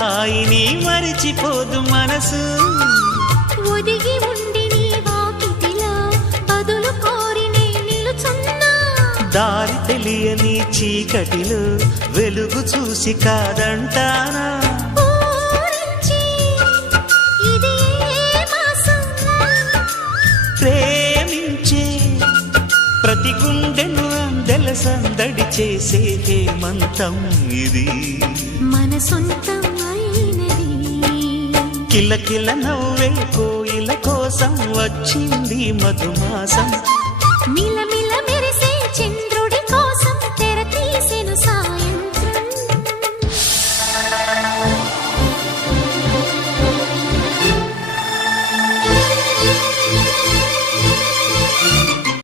హాయిని మరిచిపోదు మనసు. ఒదిగి ఉండి నీ వాకిటిలో బదులు కోరి నే నిలుచున్నా. దారి తెలియని చీకటిలో వెలుగు చూసి కాదంటానా. ప్రేమించే ప్రతి గుండెను అందెల సందడి చేసే హేమంతం ఇది. మన సొంతం అయినది. కిలకిల నవ్వే కోయిల కోసం వచ్చింది మధుమాసం.